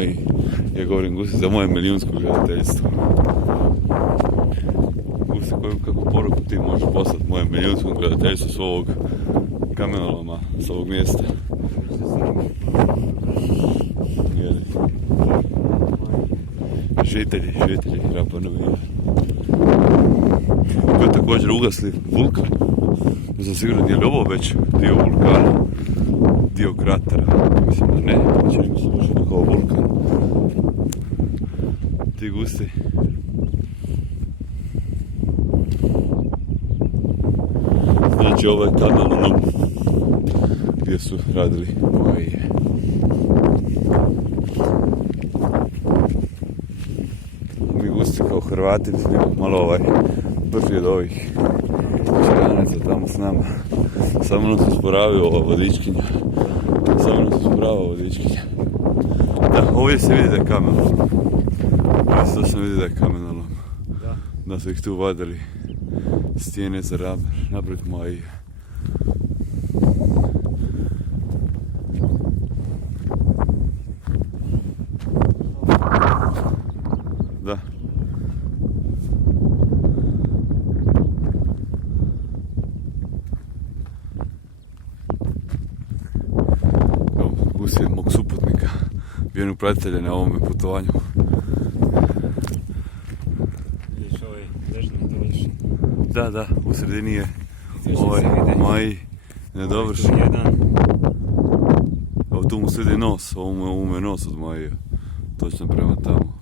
moji, ja govorim gusi za moje milijunsko gledateljstvo. Gusi kako poruku ti možeš poslati moje milijunsko gledateljstvo s ovog kamenoloma, s ovog mjesta. Žitelji Rapa Nui. Tu je također ugasli vulkan. Ne znam sigurno nije li ovo već dio vulkana, dio kratera. Mislim da ne, čini mi se možda kao vulkan. Ti gusti. Znači ovo je kamenolom gdje su radili Maije. Mi gusti kao Hrvati malo brži od ovih čiranaca tamo s nama. Samo nas usporavio ova vodičkinja. Da, ovdje se vidi da je kamenolom. Ovdje se točno vidi da je kamenolom. Da su ih tu vadili stijene za Raber, napraviti Maije. Da. Evo, gusi mog suputnika, vjernog pratitelja na ovome putovanju. Vidiš ovaj ležno dovršen. Da, u sredini je ovaj Maji nedovršen. Evo tu mu slijedi nos, ovo mu je nos od Majija, točno prema tamo.